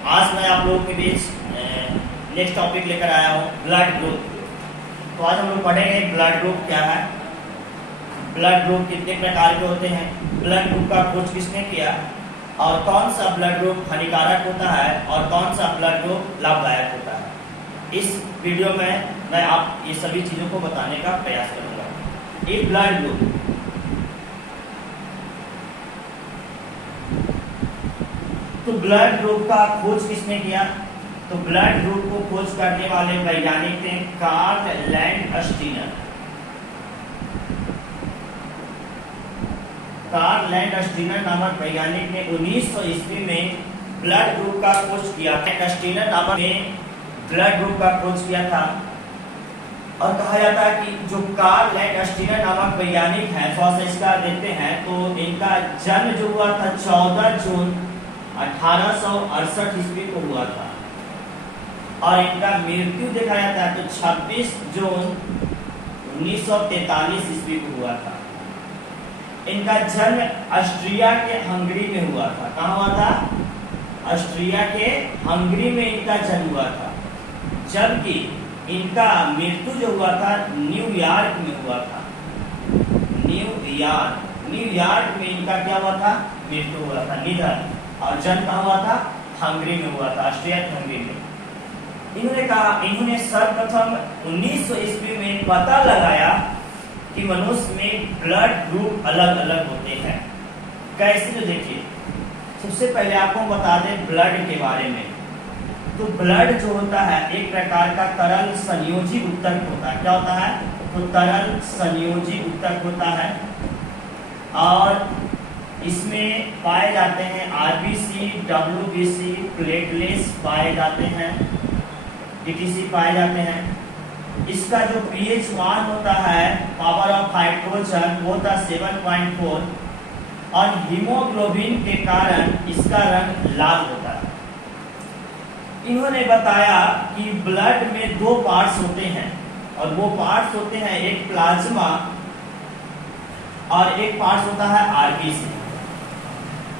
आज मैं आप लोगों के बीच नेक्स्ट टॉपिक लेकर आया हूँ ब्लड ग्रुप। तो आज हम लोग पढ़ेंगे ब्लड ग्रुप क्या है, ब्लड ग्रुप कितने प्रकार के होते हैं, ब्लड ग्रुप का खोज किसने किया और कौन सा ब्लड ग्रुप हानिकारक होता है और कौन सा ब्लड ग्रुप लाभदायक होता है। इस वीडियो में मैं आप ये सभी चीज़ों को बताने का प्रयास करूँगा। ये ब्लड ग्रुप, तो ब्लड ग्रुप का खोज किसने किया? तो ब्लड ग्रुप को खोज करने वाले वैज्ञानिक थे कार्ल लैंडस्टीनर। कार्ल लैंडस्टीनर नामक वैज्ञानिक ने 1900 ईस्वी में ब्लड ग्रुप का खोज किया। लैंडस्टीनर नामक ने ब्लड ग्रुप का खोज किया था और कहा जाता है कि जो कार्ल लैंडस्टीनर नामक वैज्ञानिक हैं, थोड़ा सा इसका देखते हैं, तो इनका जन्म जो हुआ था 14 जून 1868 ईस्वी को हुआ था और इनका मृत्यु देखा जाता है तो 26 जून 1943 ईस्वी को हुआ था। इनका जन्म ऑस्ट्रिया के हंगरी में हुआ था। कहाँ हुआ था? ऑस्ट्रिया के हंगरी में इनका जन्म हुआ था, जबकि इनका मृत्यु जो हुआ था न्यूयॉर्क में हुआ था। न्यूयॉर्क में इनका क्या हुआ था? मृत्यु हुआ था, निधन। और जन्म कहाँ हुआ था? हंगरी में हुआ था, ऑस्ट्रिया के हंगरी में। इन्होंने सर्वप्रथम 1900 ईस्वी में पता लगाया कि मनुष्य में ब्लड ग्रुप अलग अलग होते हैं। कैसे? तो देखिए, सबसे पहले आपको बता दें ब्लड के बारे में। तो ब्लड जो होता है एक प्रकार का तरल संयोजी ऊतक होता है। क्या होता है? तो तरल संयोजी ऊतक होता है और इसमें पाए जाते हैं आरबीसी, डब्ल्यूबीसी, प्लेटलेट्स पाए जाते हैं, टीटीसी पाए जाते हैं। इसका जो पीएच मान होता है, पावर ऑफ हाइड्रोजन, वो था 7.4 और हीमोग्लोबिन के कारण इसका रंग लाल होता है। इन्होंने बताया कि ब्लड में दो पार्ट्स होते हैं और वो पार्ट्स होते हैं एक प्लाज्मा और एक पार्ट्स होता है आरबीसी।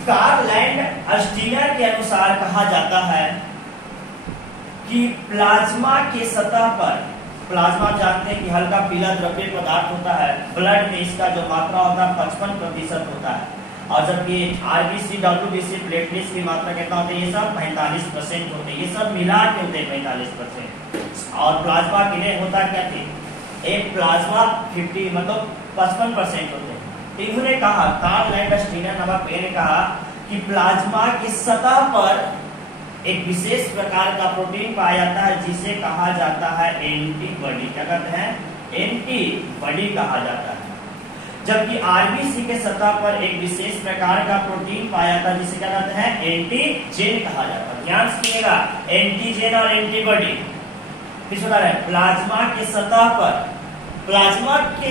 कार्ल लैंडस्टीनर के अनुसार कहा जाता है कि प्लाज्मा के सतह पर, प्लाज्मा जानते हैं कि हल्का पीला द्रव्य पदार्थ होता है, ब्लड में इसका जो मात्रा होता है 55% होता है और जबकि आरबीसी, डब्ल्यूबीसी, प्लेटलेट्स की मात्रा कितना होता है? ये सब 45% होते हैं। ये सब मिला के होते हैं 45%। और प्लाज्मा के लिए होता क्या थे? एक प्लाज्मा 50 मतलब 55% होते हैं। तो इन्होंने कहा, कार्ल लैंडस्टीनर नामक ने कहा कि प्लाज्मा की सतह पर एक विशेष प्रकार का प्रोटीन पाया जाता है जिसे कहा जाता है एंटीबॉडी। क्या कहते हैं? एंटीबॉडी कहा जाता है। जबकि आरबीसी के सतह पर एक विशेष प्रकार का प्रोटीन पाया जाता है जिसे क्या कहते हैं? एंटीजेन कहा जाता है। ध्यान से सुनिएगा, एंटीजेन और एंटीबॉडी। फिर बता रहे प्लाज्मा के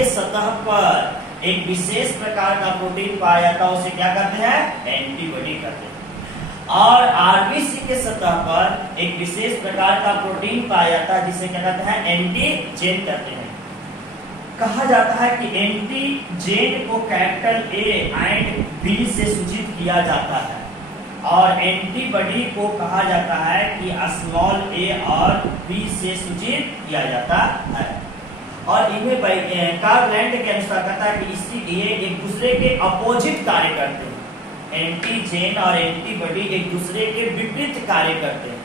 सतह पर एक विशेष प्रकार का प्रोटीन पाया जाता है, उसे क्या कहते हैं? एंटीबॉडी कहते हैं। और आरबीसी के सतह पर एक विशेष प्रकार का प्रोटीन पाया जाता है जिसे क्या कहते हैं? एंटीजेन कहते हैं। कहा जाता है कि एंटीजेन को कैपिटल ए एंड बी से सूचित किया जाता है और एंटीबॉडी को कहा जाता है कि स्मॉल ए और बी से सूचित किया जाता है। और इनमें कार्ल लैंड के अनुसार कहता है कि इसलिए एक दूसरे के अपोजिट कार्य करते हैं। एंटीजेन और एंटीबॉडी एक दूसरे के विपरीत कार्य करते हैं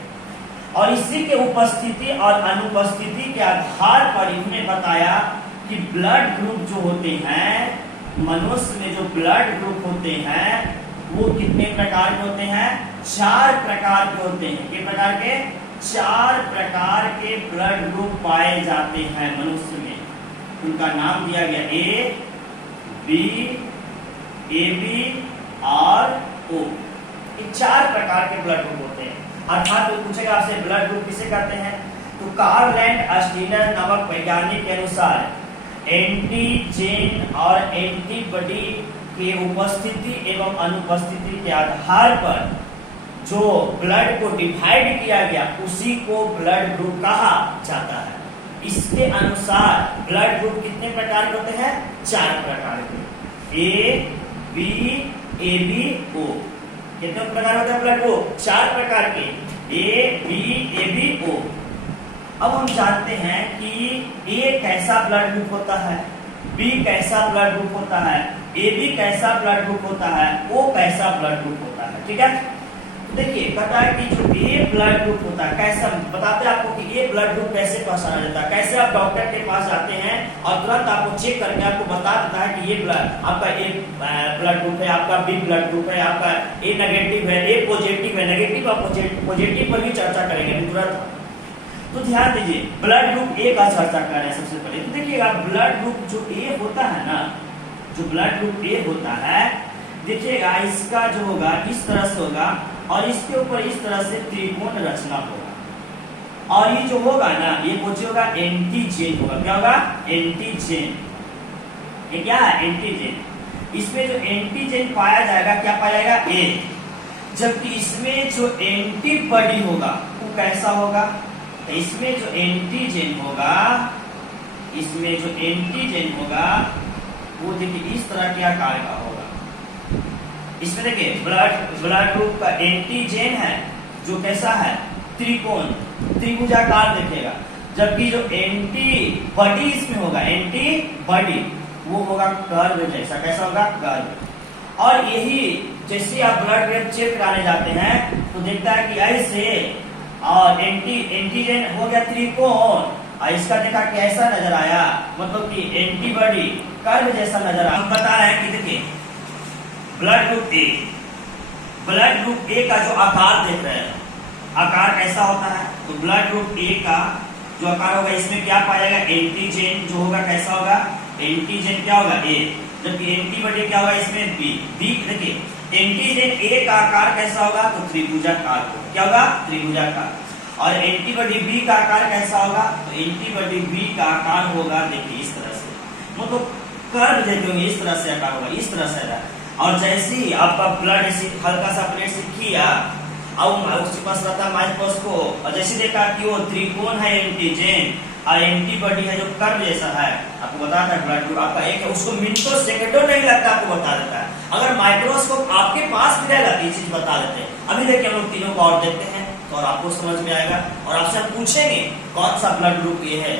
और इसी के उपस्थिति और अनुपस्थिति के आधार पर इन्होंने बताया कि ब्लड ग्रुप जो होते हैं, मनुष्य में जो ब्लड ग्रुप होते हैं वो कितने प्रकार के होते हैं? 4 प्रकार के होते हैं। कितने प्रकार के? 4 प्रकार के ब्लड ग्रुप पाए जाते हैं मनुष्य में। उनका नाम दिया गया ए, बी, AB और O। ये 4 प्रकार के ब्लड ग्रुप होते हैं। अर्थात कोई पूछेगा आपसे ब्लड ग्रुप किसे कहते हैं? तो कार्ल लैंडस्टीनर नामक वैज्ञानिक के अनुसार एंटीजेन और एंटीबॉडी के उपस्थिति एवं अनुपस्थिति के आधार पर जो ब्लड को डिवाइड किया गया उसी को ब्लड ग्रुप कहा जाता है। इसके अनुसार ब्लड ग्रुप कितने प्रकार के होते हैं? 4 प्रकार के। A, B, AB, O। कितने प्रकार होते हैं ब्लड ग्रुप? 4 प्रकार के। A B O. अब हम जानते हैं कि ए कैसा ब्लड ग्रुप होता है, बी कैसा ब्लड ग्रुप होता है, ए बी कैसा ब्लड ग्रुप होता है, ओ कैसा ब्लड ग्रुप होता है। ठीक है, तो देखिए कहता है कि जो ए ब्लड ग्रुप होता है कैसा, बताते हैं आपको कि ए ब्लड ग्रुप कैसे पहचाना जाता है। कैसे आप डॉक्टर के पास जाते हैं और तुरंत आपको चेक करके आपको बता देता है कि ये ब्लड आपका ए ब्लड ग्रुप है, आपका बी ब्लड ग्रुप है, आपका ए नेगेटिव है, ए पॉजिटिव है। नेगेटिव और पॉजिटिव पर भी चर्चा करेंगे तुरंत। तो ध्यान दीजिए, ब्लड ग्रुप ए का चर्चा कर रहे हैं सबसे पहले। तो देखिएगा ब्लड ग्रुप जो ए होता है ना, जो ब्लड ग्रुप ए होता है, देखिएगा इसका जो होगा इस तरह से होगा और इसके ऊपर इस तरह से त्रिकोण रचना होगा। और ये जो होगा ना, ये कुछ होगा एंटीजेन होगा। क्या होगा? एंटीजेन। ये क्या है? एंटीजेन। इसमें जो एंटीजेन पाया जाएगा, क्या पाया जाएगा? ए। जबकि इसमें जो एंटीबॉडी होगा वो कैसा होगा? इसमें जो एंटीजेन होगा, इसमें जो एंटीजेन होगा वो देखिए इस तरह के आकार का होगा। इसमें देखिए ब्लड ग्रुप का एंटीजेन है जो कैसा है? त्रिकोण, त्रिभुजाकार दिखेगा। जबकि जो एंटीबॉडी इसमें होगा, एंटीबॉडी वो होगा कर्व जैसा। कैसा होगा? कर्व। और यही जैसे आप ब्लड ग्रुप चेक कराने जाते हैं तो देखता है कि ऐसे, और एंटीजेन हो गया त्रिकोण और इसका देखा कैसा नजर आया, मतलब कि एंटीबॉडी कर्व जैसा नजर आया। हम बता रहे हैं कि देखिए ब्लड ग्रुप ए का जो आकार देख रहे हैं, आकार कैसा होता है? तो ब्लड ग्रुप ए का जो आकार होगा इसमें क्या पाया जाएगा? एंटीजेन जो होगा कैसा होगा? एंटीजेन क्या होगा? ए। जबकि एंटीबॉडी क्या होगा इसमें? बी। देखिए एंटीजेन ए का आकार कैसा होगा? तो त्रिभुजाकार होगा। क्या होगा? त्रिभुजाकार। और एंटीबॉडी बी का आकार कैसा होगा? तो एंटीबॉडी बी का आकार होगा देखिए इस तरह से, मतलब कर्व देते होंगे इस तरह से आकार होगा, इस तरह से आकार। और जैसे ही आपका ब्लड हल्का सा प्लेट से किया और उसके पास रहता माइक्रोस्कोप, और जैसे देखा कि वो त्रिकोण है एंटीजेन और एंटीबॉडी है जो कर्व जैसा है, आपको बताता है ब्लड ग्रुप आपका एक है, उसको मिनटों सेकंडों नहीं लगता आपको बता देता है। अगर माइक्रोस्कोप आपके पास भी रहेगा तो ये चीज बता देते हैं। अभी देखिए हम लोग तीनों को और देखते हैं तो और आपको समझ में आएगा और आपसे हम पूछेंगे कौन सा ब्लड ग्रुप ये है।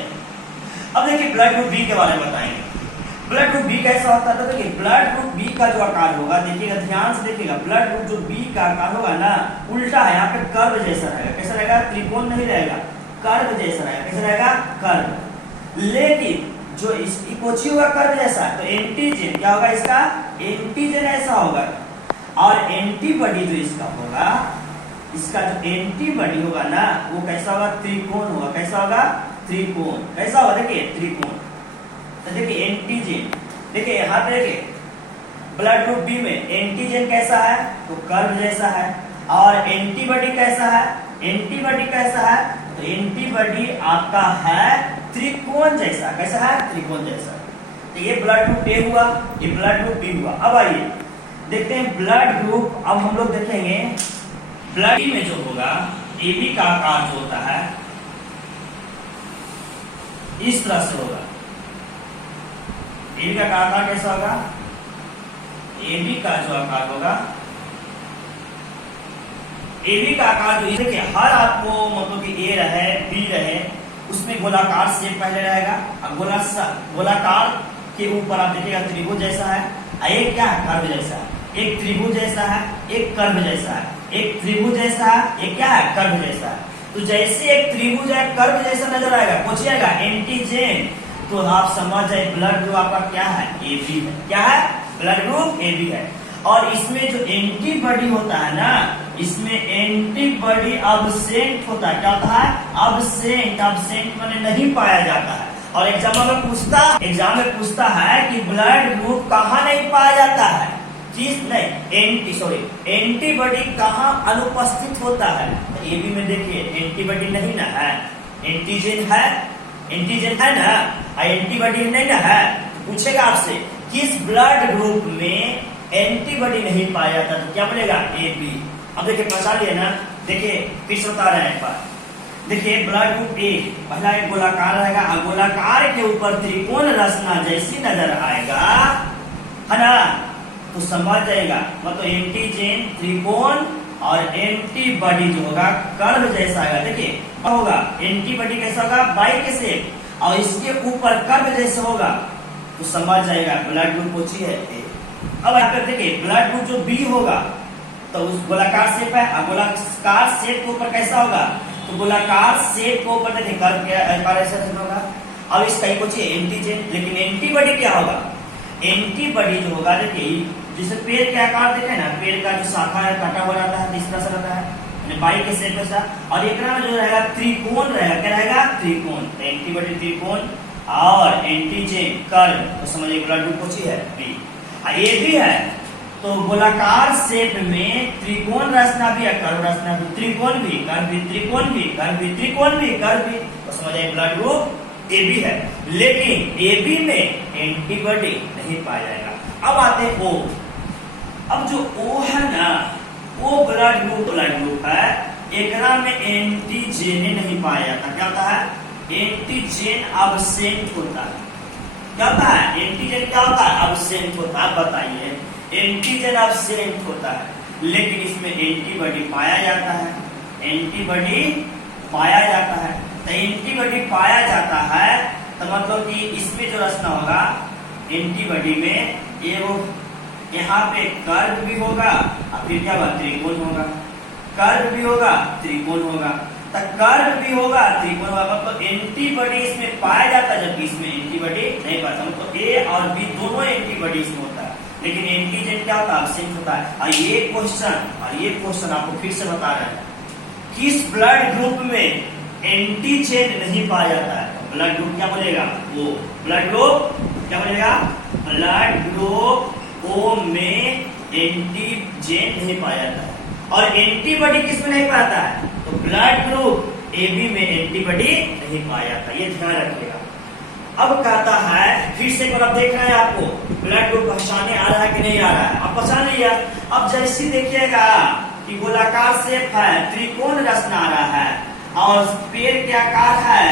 अब देखिए ब्लड ग्रुप बी के बारे में बताएंगे। ब्लड ग्रुप बी कैसा होता है? तो देखिए ब्लड ग्रुप बी का जो आकार होगा, देखिएगा ध्यान से देखिएगा, ब्लड ग्रुप जो बी का आकार होगा ना, उल्टा है, यहाँ पे कर्व जैसा रहेगा। कैसा रहेगा? त्रिकोण नहीं रहेगा, कर्व जैसा रहेगा। कैसा रहेगा? कर्व। लेकिन जो इस इकोची होगा कर्व जैसा, तो एंटीजेन क्या होगा इसका? एंटीजेन ऐसा होगा। और एंटीबॉडी जो इसका होगा, इसका जो एंटीबॉडी होगा ना वो कैसा होगा? त्रिकोण होगा। कैसा होगा? त्रिकोण। कैसा होगा? देखिए त्रिकोण। तो देखिए एंटीजेन, देखिए यहाँ पे देखिए ब्लड ग्रुप बी में एंटीजेन कैसा है? तो कर्व जैसा है। और एंटीबॉडी कैसा है? एंटीबॉडी कैसा है? तो एंटीबॉडी आपका है त्रिकोण जैसा। कैसा है? त्रिकोण जैसा। तो ये ब्लड ग्रुप ए हुआ, ये ब्लड ग्रुप बी हुआ। अब आइए देखते हैं ब्लड ग्रुप, अब हम लोग देखेंगे ब्लड में जो होगा ए बी का आकार जो होता है इस तरह से होगा। ए बी का आकार कैसा होगा? ए बी का जो आकार होगा, ए बी का आकार जो देखिए हर आपको मतलब कि ए रहे बी रहे उसमें गोलाकार शेप पहले रहेगा। अब गोलाकार के ऊपर आप देखिएगा त्रिभुज जैसा है, एक क्या है? कर्व जैसा है। एक त्रिभुज जैसा है, एक कर्व जैसा है। एक त्रिभुज जैसा है, एक क्या है? कर्व जैसा है। तो जैसे एक त्रिभुज है कर्व जैसा नजर आएगा, पूछिएगा एंटीजेन, तो आप समझ जाए ब्लड ग्रुप आपका क्या है? ए बी है। क्या है? ब्लड ग्रुप ए बी है। और इसमें जो एंटीबॉडी होता है ना, इसमें एंटीबॉडी एब्सेंट होता है। क्या होता है? एब्सेंट। एब्सेंट माने नहीं पाया जाता है। और एग्जाम में पूछता है कि ब्लड ग्रुप कहाँ नहीं पाया जाता है? चीज नहीं, एंटीबॉडी कहाँ अनुपस्थित होता है? ए बी में देखिए एंटीबॉडी नहीं ना है, एंटीजेन है, एंटीजेन है ना, एंटीबॉडी नहीं ना है। पूछेगा आपसे किस ब्लड ग्रुप में एंटीबॉडी नहीं पाया जाता, तो क्या बोलेगा? A B. अब देखिए पहचान लिया ना, देखिए फिर से बता रहे हैं एक बार। देखिए ब्लड ग्रुप ए पहला एक गोलाकार रहेगा, गोलाकार के ऊपर त्रिकोण रचना जैसी नजर आएगा है ना, तो समझ जाएगा मतलब एंटीजेन त्रिकोण और एंटीबॉडी जो होगा कर्व जैसा आएगा। देखिए क्या होगा, एंटीबॉडी कैसा होगा, बाई के शेप, और इसके ऊपर कर्व जैसा होगा तो समझ जाएगा ब्लड ग्रुप कौन सी है ए। अब यहाँ पे देखिए ब्लड ग्रुप जो बी होगा तो उस गोलाकार शेप है, और गोलाकार शेप के ऊपर कैसा होगा, तो गोलाकार शेप के ऊपर देखिए कर्व ऐसा होगा। अब इसका ही कुछ एंटीजन, लेकिन एंटीबॉडी क्या होगा, एंटीबॉडी जो होगा देखिए जैसे पेड़ के आकार देखे ना, पेड़ का जो शाखा है काटा हुआ रहता है, इस तरह से रहता है बाई के शेप में, और एक में जो रहेगा त्रिकोण रहेगा, क्या रहेगा, त्रिकोण। एंटीबॉडी त्रिकोण और एंटीजन कर्व, तो समझिए ब्लड ग्रुप कौन सी है बी। ए भी है तो गोलाकार शेप में त्रिकोण रचना भी है, कर्व रचना भी, त्रिकोण भी, कर्व भी, त्रिकोण भी, कर्व भी, त्रिकोण भी, कर्व भी, तो समझिए ब्लड ग्रुप ए बी है। लेकिन ए बी में एंटीबॉडी नहीं पाया जाएगा। अब आते हैं ओ। अब जो O है ना, वो ब्लड ग्रुप है, एकरा में एंटीजन नहीं पाया जाता। क्या होता है, एंटीजन अब्सेंट होता है। क्या होता है, एंटीजन क्या होता है, अब्सेंट होता है। बताइए, एंटीजन अब्सेंट होता है, लेकिन इसमें एंटीबॉडी पाया जाता है, एंटीबॉडी पाया जाता है। तो एंटीबॉडी पाया जाता है तो मतलब कि इसमें जो रचना होगा एंटीबॉडी में, ये वो यहाँ पे कर्व भी होगा और फिर क्या होगा, त्रिकोण होगा, कर्व भी होगा, त्रिकोण होगा। तो कर्व भी होगा, त्रिकोण होगा, मतलब एंटीबॉडी इसमें पाया जाता है, जबकि इसमें एंटीबॉडी नहीं पाता। मतलब ए और बी दोनों एंटीबॉडी इसमें होता है, लेकिन एंटीजन क्या होता है, अब्सेंट होता है। और ये क्वेश्चन आपको फिर से बता रहे हैं, किस ब्लड ग्रुप में एंटीजन नहीं पाया जाता है, ब्लड ग्रुप क्या बोलेगा, ओ। ब्लड ग्रुप क्या बोलेगा, ब्लड ग्रुप ओ में एंटीजन नहीं पाया जाता है। और एंटीबॉडी किसमें नहीं पाता है, तो ब्लड ग्रुप ए बी में एंटीबॉडी नहीं पाया जाता, ये ध्यान रखिएगा। अब कहता है फिर से एक बार देखना है आपको, ब्लड ग्रुप पहचाने आ रहा है कि नहीं आ रहा है, अब पहचान लिया। अब जैसे देखिएगा कि गोलाकार शेप है, त्रिकोण रचना आ रहा है, और पेड़ के आकार है,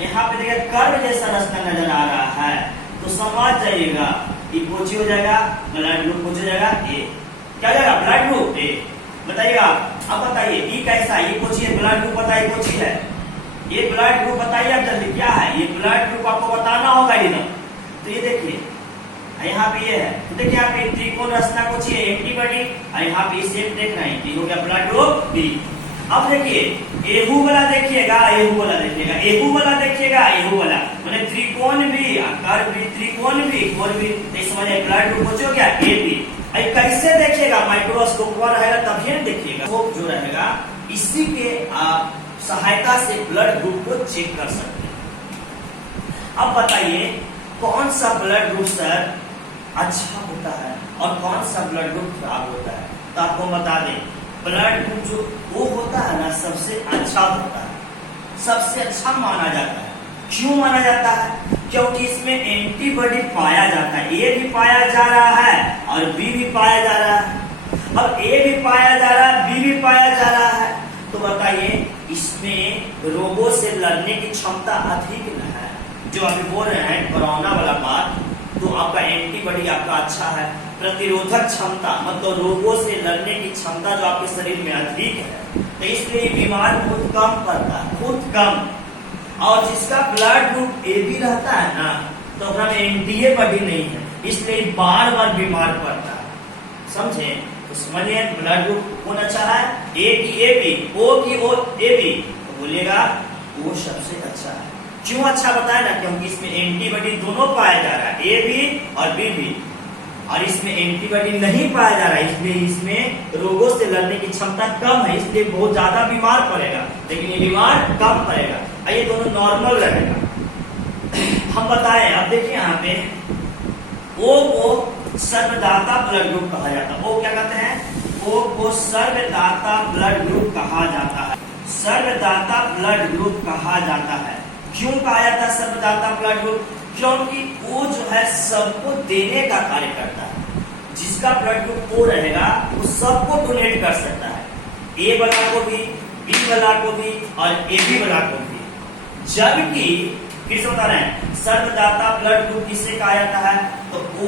यहाँ पे देखिए कर्व जैसा रचना नजर आ रहा है, तो समझ जाइएगा ये कोची हो जाएगा, ब्लड ग्रुप कोची हो जाएगा ए। क्या हो जाएगा, ब्लड ग्रुप ए। बताइएगा, अब बताइए ई कैसा, ये कोची है, ब्लड ग्रुप बताइए कोची है, ये ब्लड ग्रुप बताइए आप जल्दी, क्या है ये ब्लड ग्रुप आपको बताना होगा ये ना। तो ये देखिए यहाँ पे ये है, तो देखिए यहाँ पे त्रिकोण रचना कोची है, एंटीबॉडी, और यहाँ पे शेप देखना है कि हो गया ब्लड ग्रुप बी। अब देखिए एहू वाला देखिएगा, एहू वाला देखिएगा, एहू वाला देखिएगा, एहू वाला, मैंने त्रिकोण भी, कर्व भी, त्रिकोण भी, कोण भी, तो समझिए ब्लड ग्रुप हो गया ए बी। कैसे देखिएगा, माइक्रोस्कोप पर रहेगा तभी देखिएगा, जो रहेगा इसी के सहायता से ब्लड ग्रुप को चेक कर सकते हैं। अब बताइए कौन सा ब्लड ग्रुप सर अच्छा होता है और कौन सा ब्लड ग्रुप खराब होता है। तो आपको बता दें, ब्लड ग्रुप जो वो होता है ना सबसे अच्छा होता है, सबसे अच्छा माना जाता है। क्यों माना जाता है, क्योंकि इसमें एंटीबॉडी पाया जाता है, ए भी पाया जा रहा है और बी भी पाया जा रहा है। अब ए भी पाया जा रहा है, बी भी पाया जा रहा है, तो बताइए इसमें रोगों से लड़ने की क्षमता अधिक न है। जो अभी बोल रहे हैं कोरोना वाला बात, तो आपका एंटीबॉडी आपका अच्छा है, प्रतिरोधक क्षमता मतलब रोगों से लड़ने की क्षमता जो आपके शरीर में अधिक है, तो इसलिए बीमार बहुत कम पड़ता है, बहुत कम। और जिसका ब्लड ग्रुप ए बी रहता है ना, तो अपना में एंटीबॉडी नहीं है, इसलिए बार बार बीमार पड़ता है। समझे, तो समझिए ब्लड ग्रुप कौन अच्छा है, ए की ए बी, ओ की ओ ए बी, तो बोलिएगा वो सबसे अच्छा है। क्यों अच्छा बताया ना, क्योंकि इसमें एंटीबॉडी दोनों पाया जा रहा है, ए बी और बी भी, और इसमें एंटीबॉडी नहीं पाया जा रहा है, इसलिए इसमें रोगों से लड़ने की क्षमता कम है, इसलिए बहुत ज्यादा बीमार पड़ेगा, लेकिन ये बीमार कम पड़ेगा, ये दोनों नॉर्मल रहेगा। हम बताएं, अब देखिए यहाँ पे ओ को सर्वदाता ब्लड ग्रुप कहा जाता है। ओ क्या कहते हैं, ओ को सर्वदाता ब्लड ग्रुप कहा जाता है, सर्वदाता ब्लड ग्रुप कहा जाता है। क्यों कहा जाता है सर्वदाता ब्लड ग्रुप, क्योंकि वो जो है सबको देने का कार्य करता है। जिसका ब्लड ग्रुप ओ रहेगा वो सबको डोनेट कर सकता है, ए वाला को भी, बी वाला को भी और ए बी वाला को भी। जबकि फिर से बता रहे हैं, सर्वदाता ब्लड ग्रुप किससे कहा जाता है, तो ओ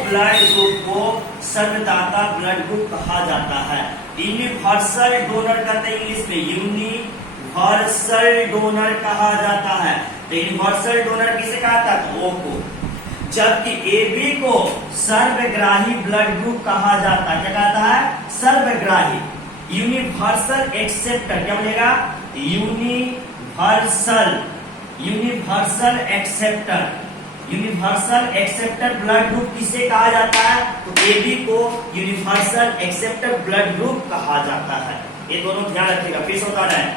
ब्लड ग्रुप को सर्वदाता ब्लड ग्रुप कहा जाता है। यूनिवर्सल डोनर कहते हैं इंग्लिश में, यूनिवर्सल डोनर कहा जाता है। तो यूनिवर्सल डोनर किसे कहा था? तो ओ को। जबकि AB को सर्वग्राही ब्लड ग्रुप कहा जाता है। क्या कहता है? सर्वग्राही। यूनिवर्सल एक्सेप्टर, क्या बोलेगा? यूनिवर्सल एक्सेप्टर ब्लड ग्रुप किसे कहा जाता है? तो AB को यूनिवर्सल एक्सेप्टर ब्लड ग्रुप कहा जाता है। ये दोनों ध्यान रखिएगा, फिर से बता रहे हैं।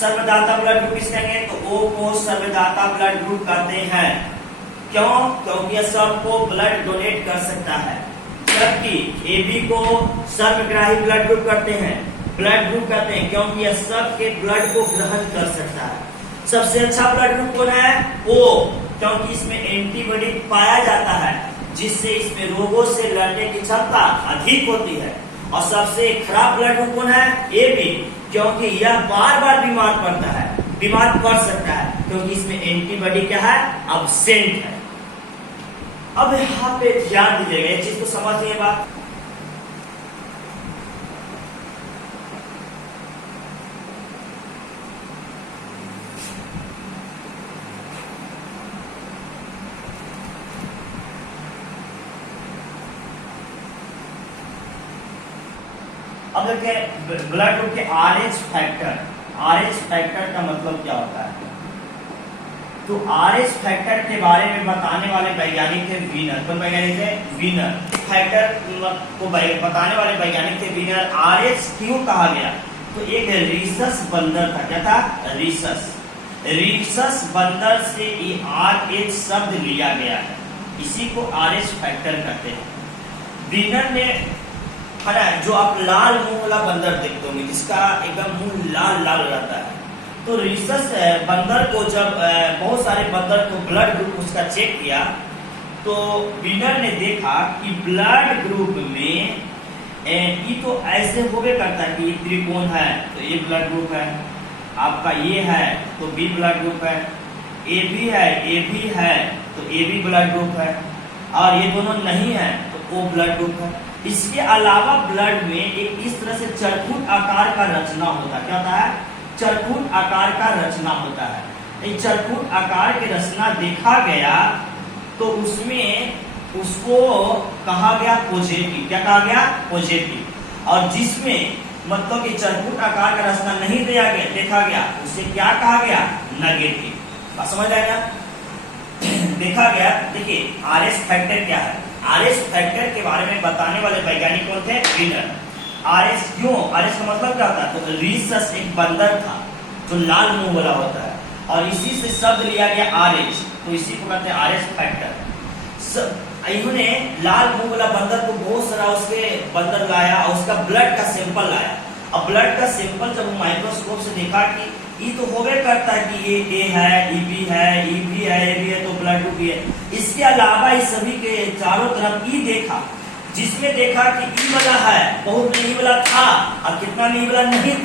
सर्वदाता ब्लड ग्रुप किसे कहेंगे? तो O को सर्वदाता ब्लड ग्रुप कहते हैं। क्यों? क्योंकि यह सबको ब्लड डोनेट कर सकता है। जबकि AB को सर्वग्राही ब्लड ग्रुप कहते हैं क्योंकि यह सबके ब्लड को ग्रहण कर सकता है। सबसे अच्छा ब्लड ग्रुप कौन है? O, क्योंकि इसमें एंटीबॉडी पाया जाता है जिससे इसमें रोगों से लड़ने की क्षमता अधिक होती है। और सबसे खराब ब्लड ग्रुप कौन है? AB, क्योंकि यह बार बार बीमार पड़ सकता है क्योंकि इसमें एंटीबॉडी क्या है? अब्सेंट है। अब यहाँ पे ध्यान दीजिएगा, एक चीज को समझिए बात। अब देखिए ब्लड ग्रुप के RH फैक्टर का मतलब क्या होता है? तो RH फैक्टर के बारे में बताने वाले वैज्ञानिक थे वीनर। कौन वैज्ञानिक थे? वीनर। फैक्टर को बताने वाले वैज्ञानिक थे वीनर। RH क्यों कहा गया? तो एक रीसस बंदर था। क्या था? रीसस बंदर से ये RH शब्द लिया गया है, इसी को RH फैक्टर कहते हैं। वीनर ने, है ना, जो आप लाल मुंह वाला बंदर देखते होंगे जिसका एकदम मुंह लाल लाल रहता है, तो रीसस बंदर को जब बहुत सारे बंदर को ब्लड ग्रुप उसका चेक किया तो वीनर ने देखा कि ब्लड ग्रुप में ये तो ऐसे होवे करता है कि ये त्रिकोण है तो ये ब्लड ग्रुप है, आपका ये है तो बी ब्लड ग्रुप है, AB है तो AB ब्लड ग्रुप है, और ये दोनों नहीं है तो O ब्लड ग्रुप है। इसके अलावा ब्लड में एक इस तरह से चरखूट आकार का रचना होता है। क्या होता है? चरखूट आकार का रचना होता है। एक चरखूट आकार की रचना देखा गया तो उसमें उसको कहा गया पॉजिटिव। क्या कहा गया? पॉजिटिव। और जिसमें मतलब कि चरखूट आकार का रचना नहीं देखा गया उसे क्या कहा गया? नेगेटिव। बात समझ आएगा? देखा गया। देखिए RH फैक्टर क्या है? RH फैक्टर के बारे में बताने वाले वैज्ञानिक कौन थे? वीनर। RH क्यों? RH का मतलब क्या होता है? तो रीसस एक बंदर था जो लाल मुंह वाला होता है और इसी से शब्द लिया गया RH, तो इसी को कहते हैं RH फैक्टर। इन्होंने लाल मुंह वाला बंदर को बहुत सारा उसके बंदर लाया और उसका ब्लड का सैंपल लाया। अब ब्लड का सैंपल जब माइक्रोस्कोप से देखा कि ये तो होवे करता है कि ये A है, EB है, AB है तो ब्लड ग्रुप है। इसके अलावा इस सभी के चारों तरफ E देखा, जिसमें देखा कि E वाला है बहुत में E वाला था और कितना में E वाला नहीं था,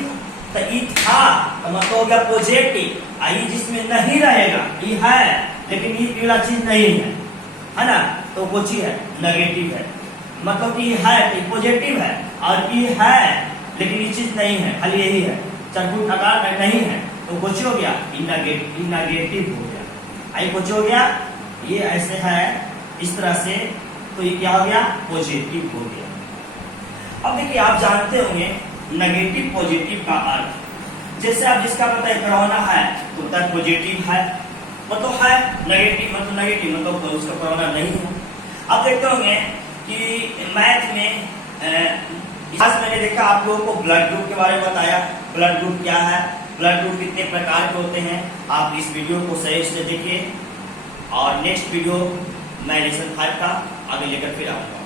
तो E था तो मतलब हो गया पॉजिटिव। आई जिसमें नहीं रहेगा E है लेकिन E वाला चीज नहीं है ना, तो वो चीज है नेगेटिव है। मतलब कि है तो पॉजिटिव है और E है लेकिन ये चीज नहीं है, खाली यही है, चरखूट आकार नहीं है, तो कुछ हो गया इननेगेटिव हो गया। आई कुछ हो गया, ये ऐसे है इस तरह से, तो ये क्या हो गया? पॉजिटिव हो गया। अब देखिए आप जानते होंगे नेगेटिव पॉजिटिव का अर्थ। जैसे आप जिसका पता है कोरोना है तो उत्तर पॉजिटिव है, मतलब है नेगेटिव मतलब उसका कोरोना नहीं है। अब देखते होंगे कि मैथ में आज मैंने देखा आप लोगों को ब्लड ग्रुप के बारे में बताया। ब्लड ग्रुप क्या है, ब्लड ग्रुप कितने प्रकार के होते हैं, आप इस वीडियो को सही से देखिए और नेक्स्ट वीडियो मैं लेसन 5 का आगे लेकर फिर आऊंगा।